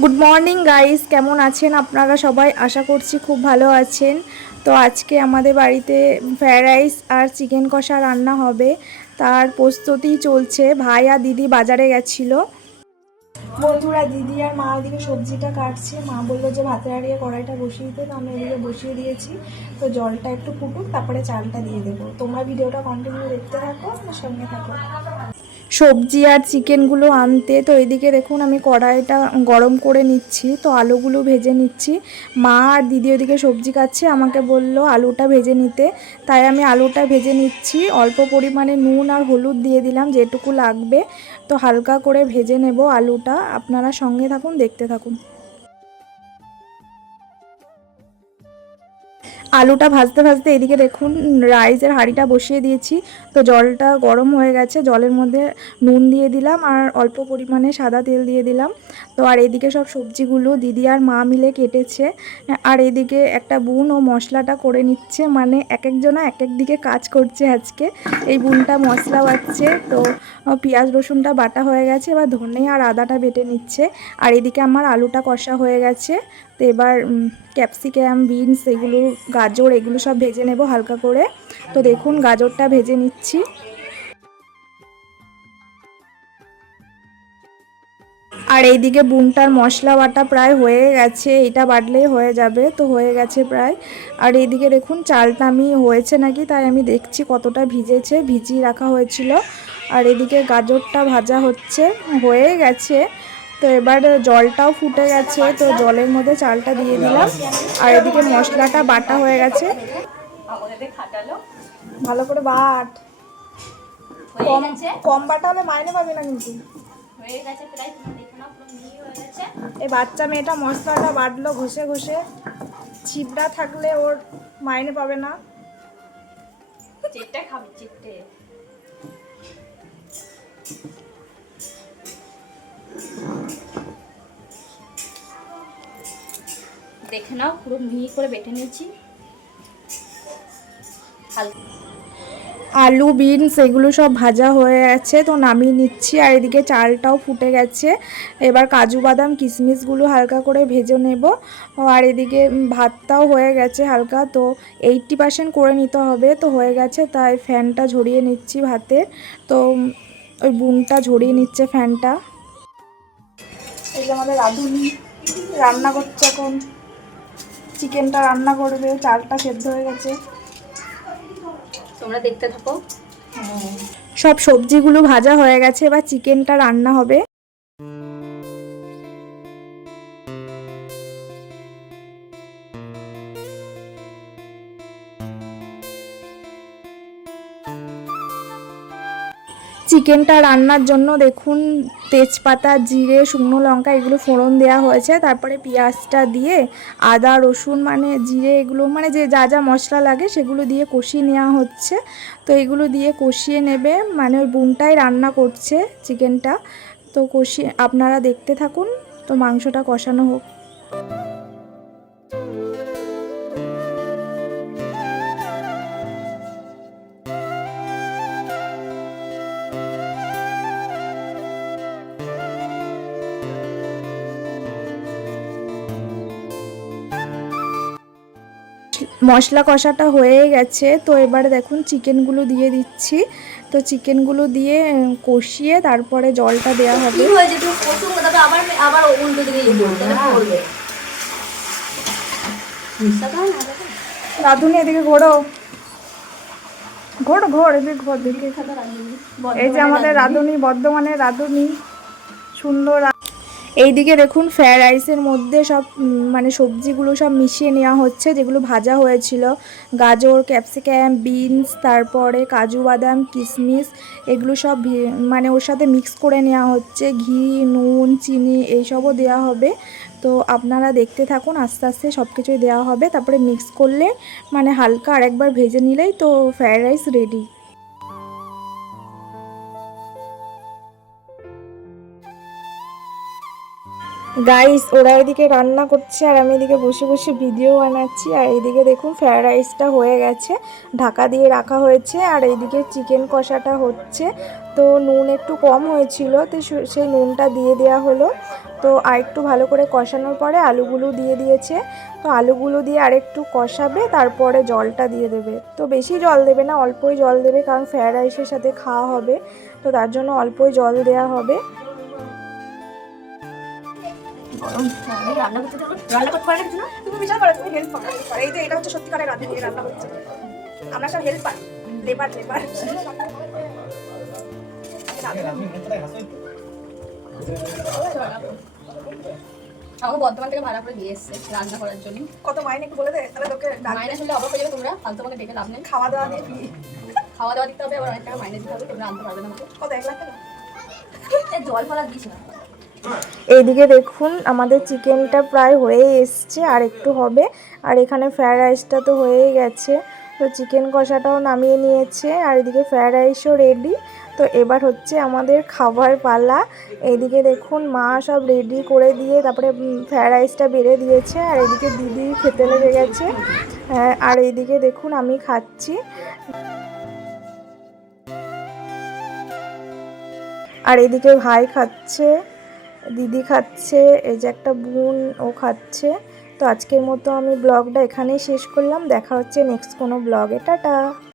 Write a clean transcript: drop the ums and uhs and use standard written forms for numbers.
Good morning guys, কেমন আছেন আপনারা সবাই? আশা করছি খুব ভালো আছেন। তো আজকে আমাদের বাড়িতে ফ্রায়েড রাইস আর চিকেন কষা রান্না হবে, তার প্রস্তুতি চলছে। ভাই আর দিদি বাজারে গেছিলো। বন্ধুরা, দিদি আর মা এদিকে সবজিটা কাটছে। মা বললো যে ভাতে হারিয়ে কড়াইটা বসিয়ে দিতে, তো আমি এদিকে বসিয়ে দিয়েছি। তো জলটা একটু ফুটুক, তারপরে চালটা দিয়ে দেবো। তোমরা ভিডিওটা কন্টিনিউ দেখতে থাকো, আমার সঙ্গে থাকো। সবজি আর চিকেনগুলো আনতে, তো এদিকে দেখুন আমি কড়াইটা গরম করে নিচ্ছি, তো আলুগুলো ভেজে নিচ্ছি। মা আর দিদি ওদিকে সবজি কাটছে, আমাকে বললো আলুটা ভেজে নিতে, তাই আমি আলুটা ভেজে নিচ্ছি। অল্প পরিমাণে নুন আর হলুদ দিয়ে দিলাম, যেটুকু লাগবে। তো হালকা করে ভেজে নেব আলুটা। আপনারা সঙ্গে থাকুন, দেখতে থাকুন। আলুটা ভাজতে ভাজতে এদিকে দেখুন রাইসের হাঁড়িটা বসিয়ে দিয়েছি। তো জলটা গরম হয়ে গেছে, জলের মধ্যে নুন দিয়ে দিলাম আর অল্প পরিমাণে সাদা তেল দিয়ে দিলাম। তো আর এদিকে সব সবজিগুলো দিদি আর মা মিলে কেটেছে। আর এদিকে একটা বোন ও মশলাটা করে নিচ্ছে, মানে এক একজনা এক এক দিকে কাজ করছে আজকে। এই বোনটা মশলা বাটছে, তো পেঁয়াজ রসুনটা বাটা হয়ে গেছে, এবার ধনে আর আদাটা বেটে নিচ্ছে। আর এদিকে আমার আলুটা কষা হয়ে গেছে। তো এবার ক্যাপসিকাম, বিনস, এগুলো গাজর, এগুলো সব ভেজে নেব হালকা করে। তো দেখুন গাজরটা ভেজে নিচ্ছি। আর এইদিকে বুনটার মশলা বাটা প্রায় হয়ে গেছে, এটা বাটলেই হয়ে যাবে। তো হয়ে গেছে প্রায়। আর এইদিকে দেখুন চালটা আমি হয়েছে নাকি তাই আমি দেখছি কতটা ভিজেছে, ভিজিয়ে রাখা হয়েছিল। আর এদিকে গাজরটা ভাজা হচ্ছে, হয়ে গেছে। তো এবার জলটাও ফুটে গেছে, তো জলের মধ্যে চালটা দিয়ে দিলাম। আর এদিকে মশলাটা বাটা হয়ে গেছে। ভালো করে বাট, কম কম বাটা হলে মাইনে পাবে না কিন্তু। এই বাচ্চা মেয়েটা মশলাটা বাটলো ঘষে ঘষে, ছিপড়া থাকলে ওর মাইনে পাবে না। দেখে নাও, পুরো মিহি করে বেটে নিয়েছি। আলু, বিনস এগুলো সব ভাজা হয়ে গেছে, তো নামিয়ে নিচ্ছি। আর এদিকে চালটাও ফুটে গেছে। এবার কাজু বাদাম কিশমিশগুলো হালকা করে ভেজে নেব। আর এদিকে ভাতটাও হয়ে গেছে হালকা, তো 80% করে নিতে হবে। তো হয়ে গেছে, তাই ফ্যানটা ঝরিয়ে নিচ্ছি ভাতে। তো ওই বুনটা ঝরিয়ে নিচ্ছে ফ্যানটা। এই যে আমাদের রাঁধুনি রান্না করছে এখন, চিকেনটা রান্না করবে। চালটা সেদ্ধ হয়ে গেছে, তোমরা দেখতে থাকো। সব সবজিগুলো ভাজা হয়ে গেছে, এবার চিকেনটা রান্না হবে। চিকেনটা রান্নার জন্য দেখুন তেজপাতা, জিরে, শুকনো লঙ্কা এগুলো ফোড়ন দেওয়া হয়েছে। তারপরে পেঁয়াজটা দিয়ে আদা, রসুন, মানে জিরে, এগুলো মানে যে যা যা মশলা লাগে সেগুলো দিয়ে কষিয়ে নেওয়া হচ্ছে। তো এগুলো দিয়ে কষিয়ে নেবে, মানে ওই বোনটাই রান্না করছে চিকেনটা। তো কষিয়ে আপনারা দেখতে থাকুন, তো মাংসটা কষানো হোক। মশলা কষাটা হয়ে গেছে, তো এবারে দেখুন চিকেনগুলো দিয়ে দিচ্ছি। তো চিকেনগুলো দিয়ে কষিয়ে তারপরে জলটা দেওয়া হবে। রাঁধুনি এদিকে ঘোরো, ঘোর ঘোর এদিকে ঘোর দিকে। এই যে আমাদের রাঁধুনি, বর্ধমানের রাঁধুনি, সুন্দর। এইদিকে দেখুন ফ্রায়েড রাইসের মধ্যে সব মানে সবজিগুলো সব মিশিয়ে নেওয়া হচ্ছে, যেগুলো ভাজা হয়েছিল। গাজর, ক্যাপসিকাম, বিনস, তারপরে কাজু বাদাম, কিশমিশ, এগুলো সব মানে ওর সাথে মিক্স করে নেওয়া হচ্ছে। ঘি, নুন, চিনি এইসবও দেওয়া হবে। তো আপনারা দেখতে থাকুন, আস্তে আস্তে সব কিছুই দেওয়া হবে। তারপরে মিক্স করলে মানে হালকা আরেকবার ভেজে নিলেই তো ফ্রায়েড রাইস রেডি। গাইস, ওরা এদিকে রান্না করছে আর আমি এদিকে বসে বসে ভিডিও বানাচ্ছি। আর এইদিকে দেখুন ফ্রায়েড রাইসটা হয়ে গেছে, ঢাকা দিয়ে রাখা হয়েছে। আর এইদিকে চিকেন কষাটা হচ্ছে। তো নুন একটু কম হয়েছিল, তো সেই নুনটা দিয়ে দেওয়া হলো। তো তো আরেকটু ভালো করে কষানোর পরে আলুগুলো দিয়ে দিয়েছে। তো আলুগুলো দিয়ে আরেকটু কষাবে, তারপরে জলটা দিয়ে দেবে। তো বেশি জল দেবে না, অল্পই জল দেবে, কারণ ফ্রায়েড রাইসের সাথে খাওয়া হবে, তো তার জন্য অল্পই জল দেওয়া হবে। রান্না করতে পারে না? তুমি বিচার করো, তুমি হেল্প করো। এই যে এটা হচ্ছে সত্যিকারের রান্না হচ্ছে, আমরা সব হেল্পার, লেবার। আমাকে বর্ধমান থেকে ভাড়া করে দিয়ে এসছে রান্না করার জন্য। কত মাইনে একটু বলে দে, তাহলে তোকে মাইনে শুনলে অবাক হয়ে যাবে তোমরা, ফালতু আমাকে ডেকে লাভ নেই। খাওয়া দাওয়া দিয়ে খাওয়া দাওয়া দিতে হবে, আবার অনেক টাকা মাইনে দিতে হবে, তোমরা আনতে পারবে না আমাকে। কত, 1 লাখ টাকা? জল ফলা দিস না। এইদিকে দেখুন আমাদের চিকেনটা প্রায় হয়ে এসছে, আর একটু হবে। আর এখানে ফ্রায়েড রাইসটা তো হয়েই গেছে, তো চিকেন কষাটাও নামিয়ে নিয়েছে, আর এদিকে ফ্রায়েড রাইসও রেডি। তো এবার হচ্ছে আমাদের খাবার পালা। এইদিকে দেখুন মা সব রেডি করে দিয়ে তারপরে ফ্রায়েড রাইসটা বেড়ে দিয়েছে, আর এদিকে দিদি খেতে লেগে গেছে। আর এইদিকে দেখুন আমি খাচ্ছি, আর এদিকে ভাই খাচ্ছে, দিদি খাচ্ছে, এই যে একটা বোন ও খাচ্ছে। তো আজকের মতো আমি ব্লগটা এখানেই শেষ করলাম, দেখা হচ্ছে নেক্সট কোনো ব্লগে, টাটা।